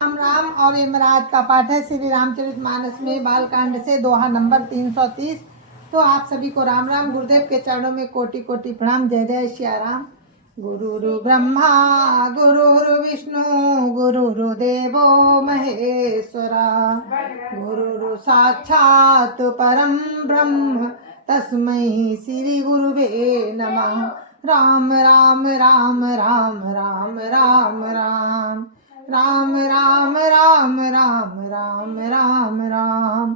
राम राम। और यमराज का पाठ है श्री रामचरितमानस में बालकांड से दोहा नंबर 330। तो आप सभी को राम राम। गुरुदेव के चरणों में कोटि कोटि प्रणाम। जय जय सिया राम। गुरुरु ब्रह्मा गुरुरु विष्णु गुरुरु देवो महेश्वरा गुरुरु साक्षात् परम ब्रह्म तस्मै श्री गुरुवे नमः। राम राम राम राम राम राम राम राम राम राम राम राम राम राम।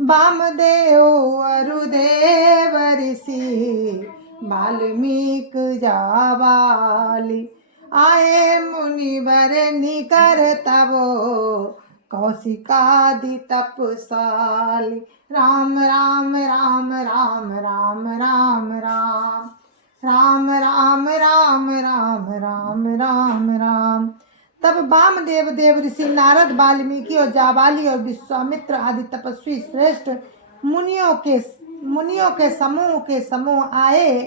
वामदेव अरुदेव ऋषि वाल्मीक जावाली आए मुनिवर निकर तबो कौशिकादि तपसाली। राम राम राम राम राम राम राम राम राम राम राम राम राम राम। तब वामदेव देव ऋषि नारद वाल्मीकि और जाबाली और विश्वामित्र आदि तपस्वी श्रेष्ठ मुनियों के समूह आए।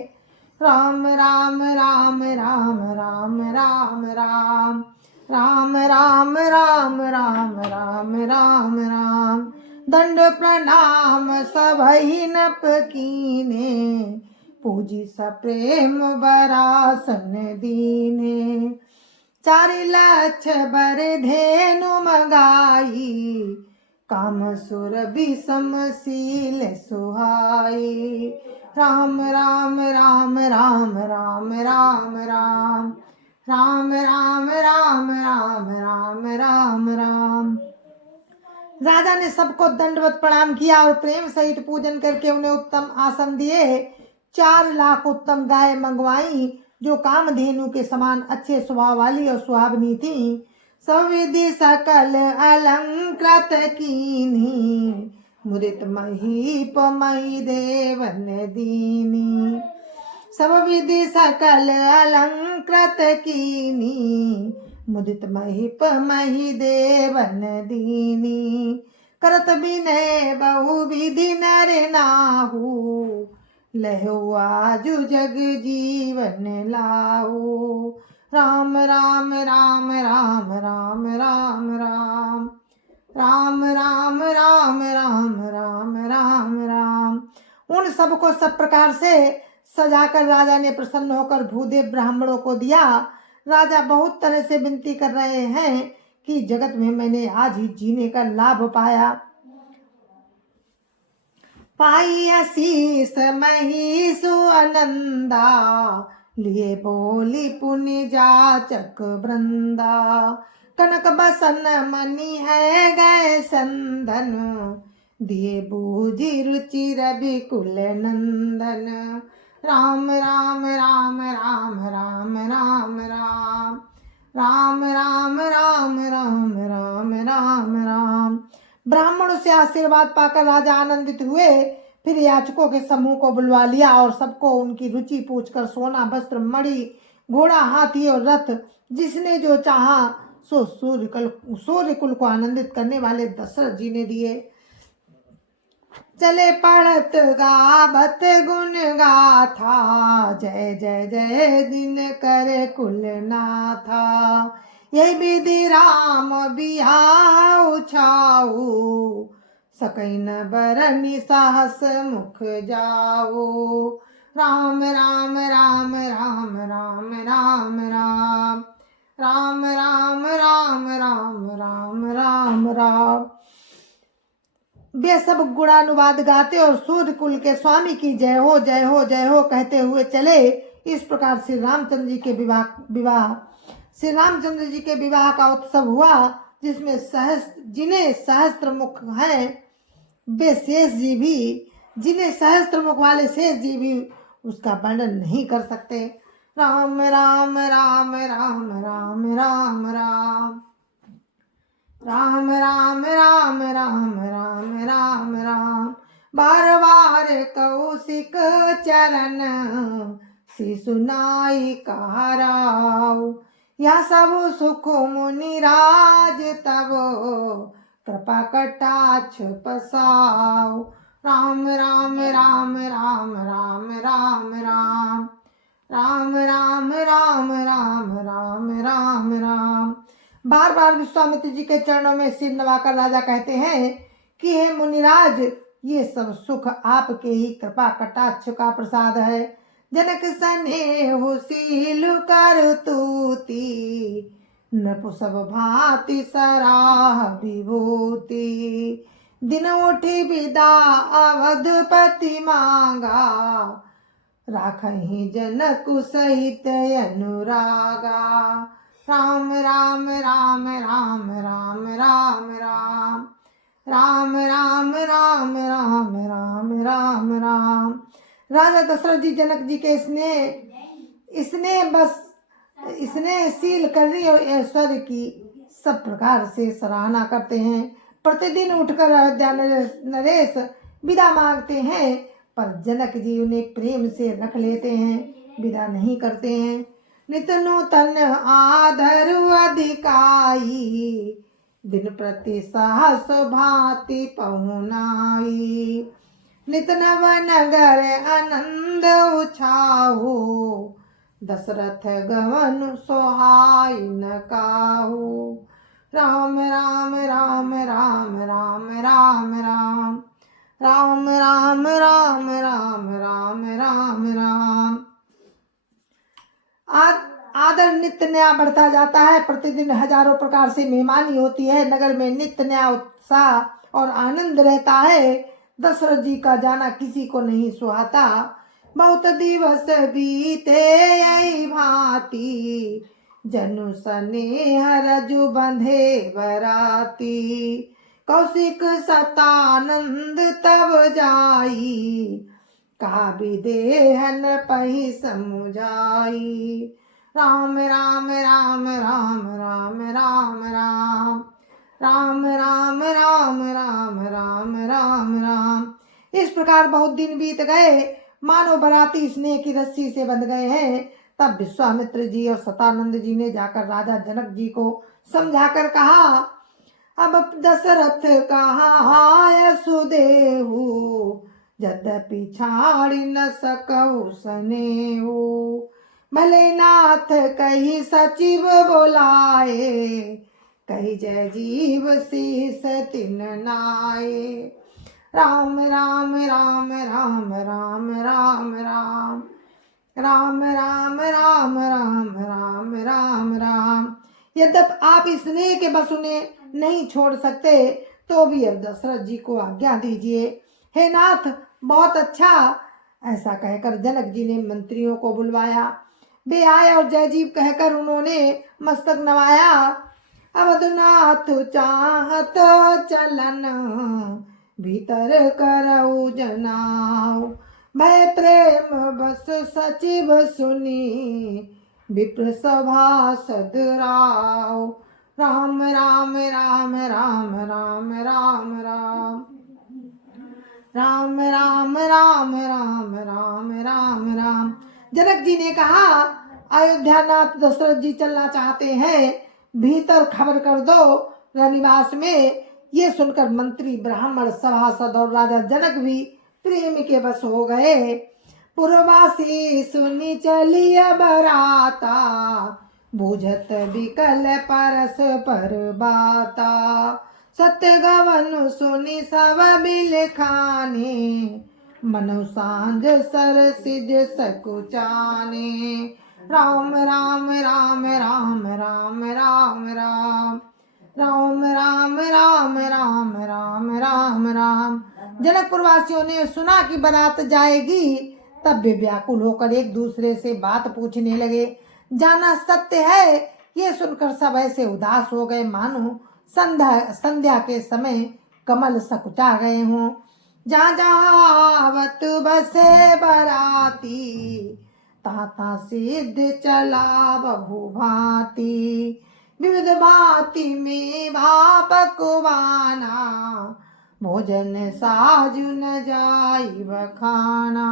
राम राम राम राम राम राम राम राम राम राम राम राम राम राम। दंड प्रणाम सबहि नप कीने पूजी सप्रेम बरासन दीने। 4 लाख बर धेनु मंगाई काम सुर विषम सील सुहाई। राम राम राम राम राम राम राम राम राम राम राम राम राम राम। राजा ने सबको दंडवत प्रणाम किया और प्रेम सहित पूजन करके उन्हें उत्तम आसन दिए। 4 लाख उत्तम गाय मंगवाई जो कामधेनु के समान अच्छे स्वभाव वाली और सुहावनी थी। सब विधि सकल अलंकृत कीनी मुदित महीप मही देवन दीनी। सब विधि सकल अलंकृत कीनी मुदित महीप मही देवन दीनी। करत विनय बहु विधि नर नाहू लहो आजु जग जीवन लाहू। राम राम राम राम राम राम राम राम राम राम राम राम राम राम। उन सबको सब प्रकार से सजाकर राजा ने प्रसन्न होकर भूदेव ब्राह्मणों को दिया। राजा बहुत तरह से विनती कर रहे हैं कि जगत में मैंने आज ही जीने का लाभ पाया। पाई असीस महिषु आनंदा लिए बोली पुनि जाचक वृंदा। कनक बसन मणि है गए संदन दिए बूझी रुचि रवि कुल नंदन। राम राम राम राम राम राम राम राम राम राम राम राम राम राम। ब्राह्मणों से आशीर्वाद पाकर राजा आनंदित हुए। फिर याचकों के समूह को बुलवा लिया और सबको उनकी रुचि पूछकर सोना वस्त्र मणि घोड़ा हाथी और रथ जिसने जो चाहा सो सूर्य कुल को आनंदित करने वाले दशरथ जी ने दिए। चले पढ़त गावत गुण गाथा जय जय जय दिन कर कुल नाथा। यही विधि राम बिहाऊ छाऊ सकैन बरनि साहस मुख जाओ। राम राम राम राम राम राम राम राम राम राम राम राम राम राम। वे सब गुणानुवाद गाते और सूर्य कुल के स्वामी की जय हो जय हो जय हो कहते हुए चले। इस प्रकार श्री रामचंद्र जी के विवाह का उत्सव हुआ जिसमें जिन्हें सहस्त्र मुख हैं वे शेष जी भी जिन्हें सहस्त्र मुख वाले शेष जी भी उसका वर्णन नहीं कर सकते। राम राम राम राम राम राम राम राम राम राम राम राम राम राम। बार बार कौशिक चरण शिशुनाई कहराऊ। यह सब सुख मुनि राज तब कृपा कटाक्ष पसाऊ। राम राम राम राम राम राम राम राम राम राम राम राम राम राम। बार बार विश्वामित्र जी के चरणों में सिर नवाकर राजा कहते हैं कि हे मुनिराज, ये सब सुख आपके ही कृपा कटाक्ष का प्रसाद है। जनक स्नेहुशील कर तूती, नृप सब भांति सराह विभूति। दिन उठी विदा अवधपति मांगा, राखहि जनक सहित अनुरागा। राम राम राम राम राम राम राम राम राम राम राम राम राम राम। राजा दशरथ जी जनक जी के इसने शील करनी और ऐश्वर्य की सब प्रकार से सराहना करते हैं। प्रतिदिन उठकर अयोध्या नरेश विदा मांगते हैं, पर जनक जी उन्हें प्रेम से रख लेते हैं, विदा नहीं करते हैं। नित नूतन आदर अधिकाई, दिन प्रति सहस भांति पहुनाई। नित नव नगर आनंद उछाहु, दशरथ गवन सोहाय न काहू। राम राम राम राम राम राम राम राम राम राम राम राम राम राम। आदर नित्य नया बढ़ता जाता है। प्रतिदिन हजारों प्रकार से मेहमानी होती है। नगर में नित्य नया उत्साह और आनंद रहता है। दशरथ जी का जाना किसी को नहीं सुहाता। बहुत दिवस बीते यही भांति, जनु स्नेह रजु बंधे बराती। कौशिक सतानंद तब जाई, कहा विदेहन पही समुझाई। राम राम राम राम राम राम राम राम राम राम राम राम राम राम। इस प्रकार बहुत दिन बीत गए, मानो बराती स्नेह की रस्सी से बंध गए हैं। तब विश्वामित्र जी और सतानंद जी ने जाकर राजा जनक जी को समझाकर कहा, अब दशरथ कहा सुदेहु, यद्यपि छाड़ी न सकहु स्नेहु। भले नाथ कही सचिव बोलाए, कही जय जीव शीस तिन नाये। राम राम राम राम राम राम राम राम राम राम राम राम राम राम। यद्यप आप स्नेह के बस उन्हें नहीं छोड़ सकते, तो भी अब दशरथ जी को आज्ञा दीजिए। हे नाथ, बहुत अच्छा। ऐसा कहकर जनक जी ने मंत्रियों को बुलवाया। वे आए और जयजीव कहकर उन्होंने मस्तक नवाया। अवधनाथ चाहत चलन, भीतर करऊ जनाऊ। भय प्रेम बस सचिव सुनी, विप्र सभा सदराव। राम राम राम राम राम राम राम राम राम राम राम राम राम राम। जनक जी ने कहा, अयोध्यानाथ दशरथ जी चलना चाहते हैं, भीतर खबर कर दो रनिवास में। ये सुनकर मंत्री, ब्राह्मण, सभासद और राजा जनक भी प्रेम के बस हो गए। पुरवासी सुनी चलिया बराता, बुझत बिकल परस पर बाता। सत्य गवन सुनी सब बिल खाने, मनु सांझ सर सिज सकुचाने। राम राम राम राम राम राम राम राम राम राम राम राम राम राम। जनकपुर वासियों ने सुना कि बारात जाएगी, तब वे व्याकुल होकर एक दूसरे से बात पूछने लगे। जाना सत्य है, ये सुनकर सब ऐसे उदास हो गए मानो संध्या के समय कमल सकुचा गए हों। जहाँ जहाँ आवत बसे बराती, ताता सिद्ध चला बहु भांति। विविध भांति में भाप कुवाना, भोजन साजु न जाई बखाना।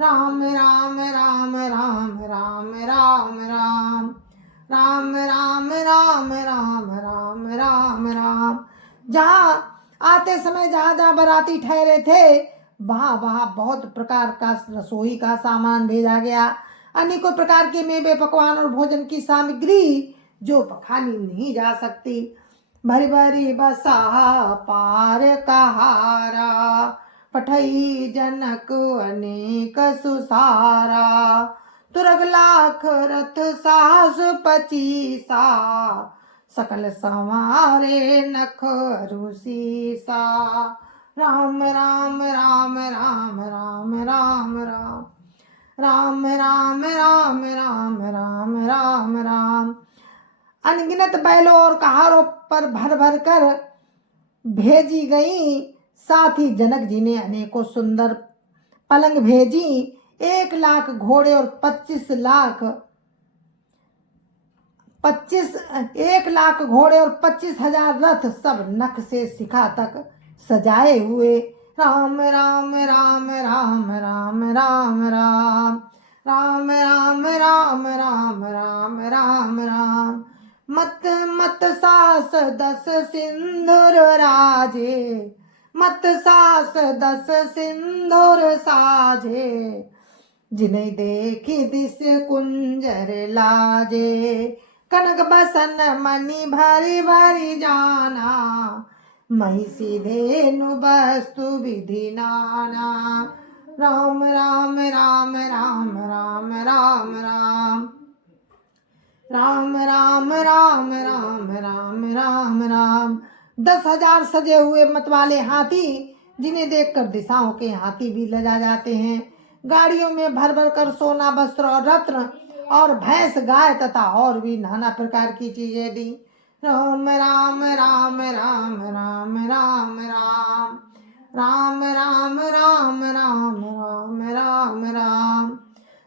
राम राम राम राम राम राम राम राम राम राम राम राम राम राम। जहाँ आते समय जहाँ जहाँ बाराती ठहरे थे, वहाँ वहाँ बहुत प्रकार का रसोई का सामान भेजा गया। अनेकों प्रकार के मेवे, पकवान और भोजन की सामग्री जो बखानी नहीं जा सकती। भरी भरी बसा पार कहारा, पठई जनक अनेक सुसारा। तुरग लाख रथ साहस पचीसा, सकल संवारे नख रुसीसा। राम राम राम राम राम राम राम राम राम राम राम राम राम राम। अनगिनत बैलों और कहारों पर भर भर कर भेजी गई। साथ ही जनक जी ने अनेकों सुंदर पलंग भेजी। 1,00,000 घोड़े और 1,00,000 घोड़े और 25,000 रथ, सब नख से शिखा तक सजाए हुए। राम राम राम राम राम राम राम राम राम राम राम राम राम राम। मत मत सास 10 सिंधुर राजे, मत सास 10 सिंधुर साजे। जिन्हें देखी दिस कुंजर लाजे, कनक बसन मणि भरी भरी जाना। मही सीधे नु वस्तु विधि नाना। राम राम राम राम राम राम राम राम राम राम राम राम राम राम। 10,000 सजे हुए मतवाले हाथी, जिन्हें देखकर दिशाओं के हाथी भी लजा जाते हैं। गाड़ियों में भर भर कर सोना, वस्त्र और रत्न और भैंस, गाय तथा और भी नाना प्रकार की चीजें दी। राम राम राम राम राम राम राम राम राम राम राम राम राम राम।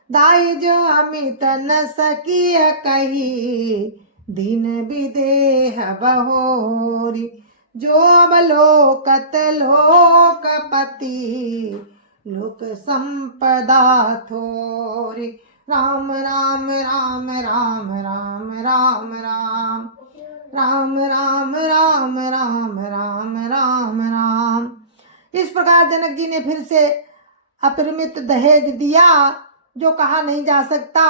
दाई जो अमित न सकिय कही, दीन विदेह बहोरी। जो अवलोकत लोकपति, लोक संपदा थोरी। राम राम राम राम राम राम राम राम राम राम राम राम राम राम। इस प्रकार जनक जी ने फिर से अपरिमित दहेज दिया, जो कहा नहीं जा सकता,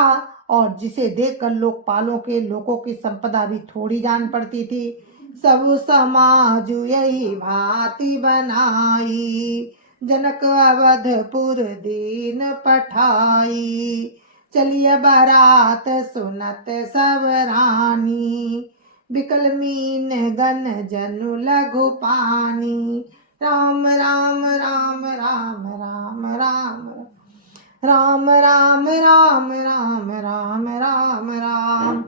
और जिसे देखकर लोकपालों के लोगों की संपदा भी थोड़ी जान पड़ती थी। सब समाज यही भांति बनाई, जनक अवधपुर दीन पठाई। चलिए बारात सुनत सब रानी, बिकल मीन गन जनु लघु पानी। राम राम राम राम राम राम राम राम राम राम राम राम राम।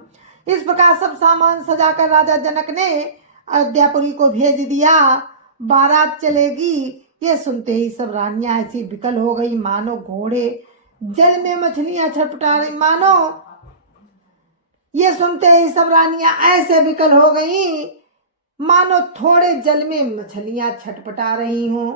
इस प्रकार सब सामान सजाकर राजा जनक ने अयोध्यापुरी को भेज दिया। बारात चलेगी, ये सुनते ही सब रानियां ऐसी विकल हो गई मानो घोड़े जल में मछलियां छटपटा रही। मानो ये सुनते ही सब रानियां ऐसे विकल हो गई मानो थोड़े जल में मछलियां छटपटा रही हों।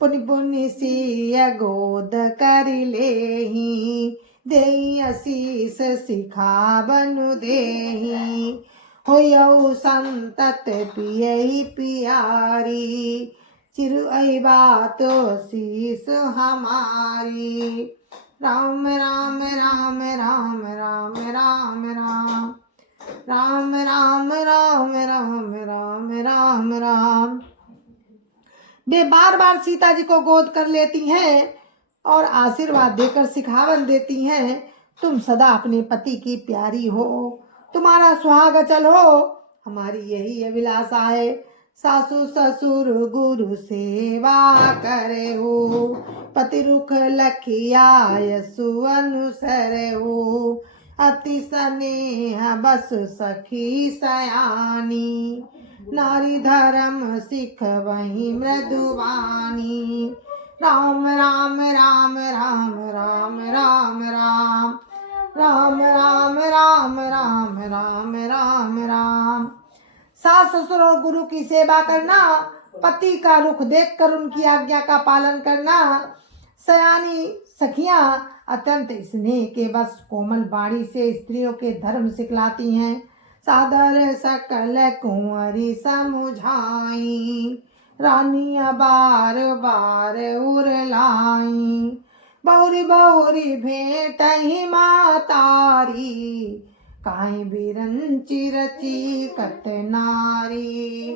पुनि पुनि सिय गोद कर लेही, देई आशीष सिखा बनु देही। होयऊ संतत पियई पियारी, चिरु बातो शीस हमारी। राम राम राम राम राम राम राम राम राम राम राम राम राम राम। वे बार बार सीता जी को गोद कर लेती हैं और आशीर्वाद देकर सिखावन देती हैं। तुम सदा अपने पति की प्यारी हो, तुम्हारा सुहाग अचल हो, हमारी यही अभिलाषा है। सासु ससुर गुरु सेवा करे हो, पति रुख लखिया यसु अनुसरे हो। अति स्नेह बस सखी सयानी, नारी धर्म सिख वही मृदुवानी। राम राम राम राम राम राम राम राम राम राम राम राम राम राम। सास ससुर और गुरु की सेवा करना, पति का रुख देखकर उनकी आज्ञा का पालन करना। सयानी सखियां अत्यंत स्नेह के बस कोमल बाणी से स्त्रियों के धर्म सिखलाती हैं। सादर सकल कुंवरी समुझाई, रानिया बार बार उरलाई। बहुरी बहुरी भेंट ही मातारी, काई बिरंची रची कत नारी।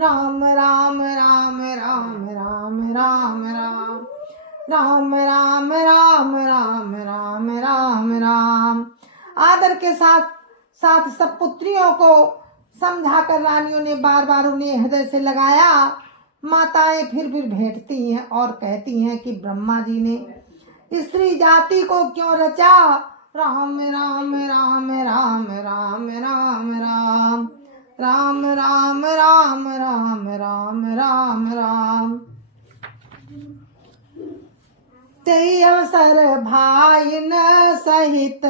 राम राम राम राम राम राम राम राम राम राम राम राम राम राम। आदर के साथ साथ सब पुत्रियों को समझाकर रानियों ने बार बार उन्हें हृदय से लगाया। माताएं फिर भेंटती हैं और कहती हैं कि ब्रह्मा जी ने स्त्री जाति को क्यों रचा। राम राम राम राम राम राम राम राम राम राम राम राम राम राम। ते अवसर भाई न सहित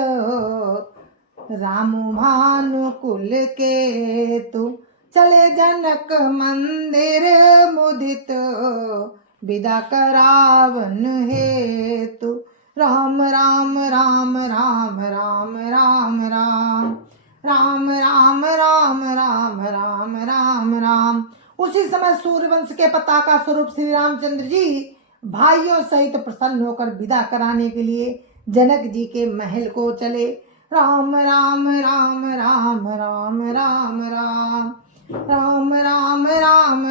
राम भानुकुल के तु चले जनक मंदिर मुदित विदा करावन हेतु। राम राम राम राम राम राम राम राम राम राम राम राम राम राम। उसी समय सूर्यवंश के पताका स्वरूप श्री रामचंद्र जी भाइयों सहित प्रसन्न होकर विदा कराने के लिए जनक जी के महल को चले। राम राम राम राम राम राम राम राम राम राम राम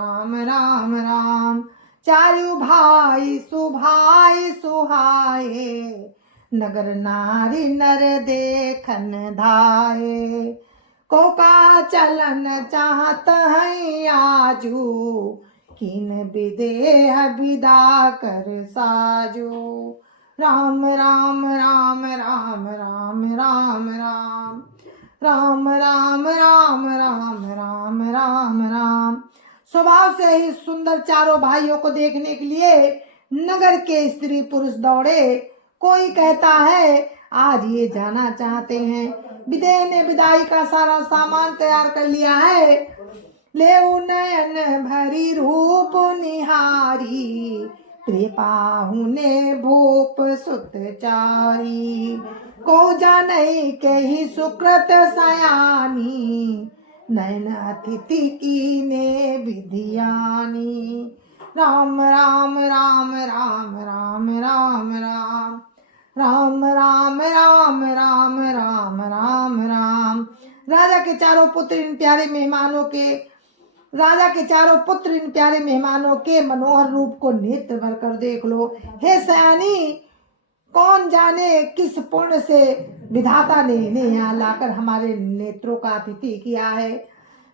राम राम राम। चारु भाई सुभाई सुहाए नगर नारी नर देखन धाये। को का चलन चाहत है आजू किन विदेह विदा कर साजू। राम राम राम राम राम राम राम राम राम राम राम राम राम राम। स्वभाव से ही सुंदर चारों भाइयों को देखने के लिए नगर के स्त्री पुरुष दौड़े। कोई कहता है आज ये जाना चाहते हैं। विदेह ने विदाई का सारा सामान तैयार कर लिया है। ले नयन भरी रूप निहारी प्रिय पाहुने भूप सुत चारी। को जाने के ही सुकृत सयानी नयन अतिथि की ने विधियानी। राम राम राम राम राम राम राम राम राम राम राम राम राम राम। राजा के चारों पुत्र इन प्यारे मेहमानों के मनोहर रूप को नेत्र भर कर देख लो। हे सयानी, कौन जाने किस पुण्य से विधाता ने इन्हें यहाँ लाकर हमारे नेत्रों का अतिथि किया है।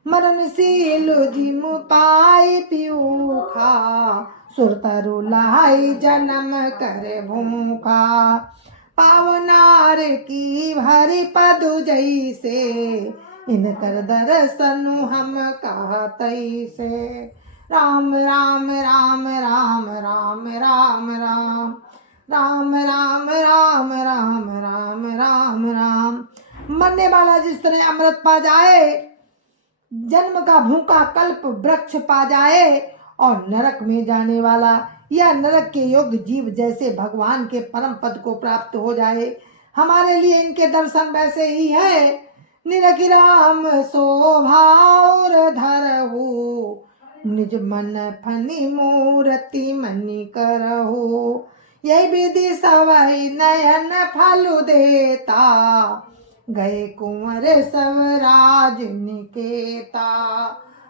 मरणशील जिम पाई पीयूखा सुरतरु लाई जन्म कर भूखा। पावनार की भरी पदु जैसे इनकर दर्शन हम कहतई से। राम राम राम राम राम राम राम राम राम राम राम राम राम राम। मरने वाला जिस तरह अमृत पा जाए, जन्म का भूखा कल्प वृक्ष पा जाए और नरक में जाने वाला या नरक के योग्य जीव जैसे भगवान के परम पद को प्राप्त हो जाए, हमारे लिए इनके दर्शन वैसे ही है। निरकिराम शोभाउर धरहु निज मन फनी मूर्ति मनि करहु। यही विधि सवई नयन फलु देता गए कुंवर सब राज निकेता।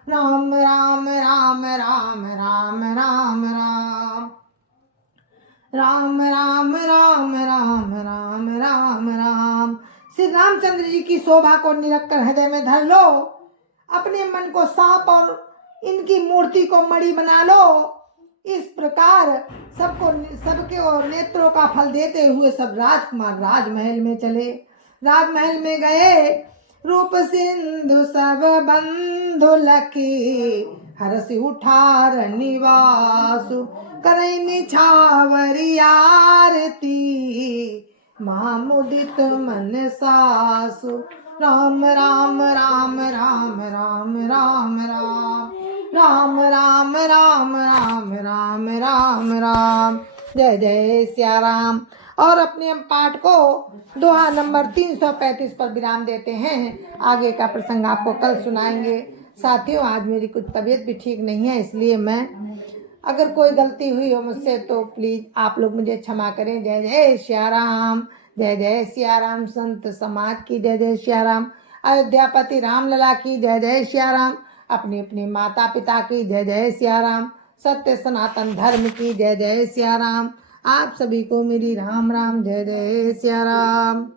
राम राम राम राम राम राम राम राम राम राम राम राम राम राम। श्री रामचंद्र जी की शोभा को निरख कर हृदय में धर लो। अपने मन को सांप और इनकी मूर्ति को मणि बना लो। इस प्रकार सबके और नेत्रों का फल देते हुए सब राजकुमार राजमहल में चले। राजमहल में गए, रूप सिंधु सब बंधु लखी हरस उठार निवासु। करई निछावरी आरती मामुदित मन सासु। राम राम राम राम राम राम राम राम राम राम राम राम राम राम। जय जय सिया राम। और अपने हम पाठ को दोहा नंबर 335 पर विराम देते हैं। आगे का प्रसंग आपको कल सुनाएंगे। साथियों, आज मेरी कुछ तबीयत भी ठीक नहीं है, इसलिए मैं अगर कोई गलती हुई हो मुझसे तो प्लीज़ आप लोग मुझे क्षमा करें। जय जय सिया राम। जय जय सिया राम। संत समाज की जय जय सिया राम। अयोध्यापति राम लला की जय जय सिया राम। अपनी अपनी माता पिता की जय जय सिया राम। सत्य सनातन धर्म की जय जय सिया राम। आप सभी को मेरी राम राम जय जय सिया राम।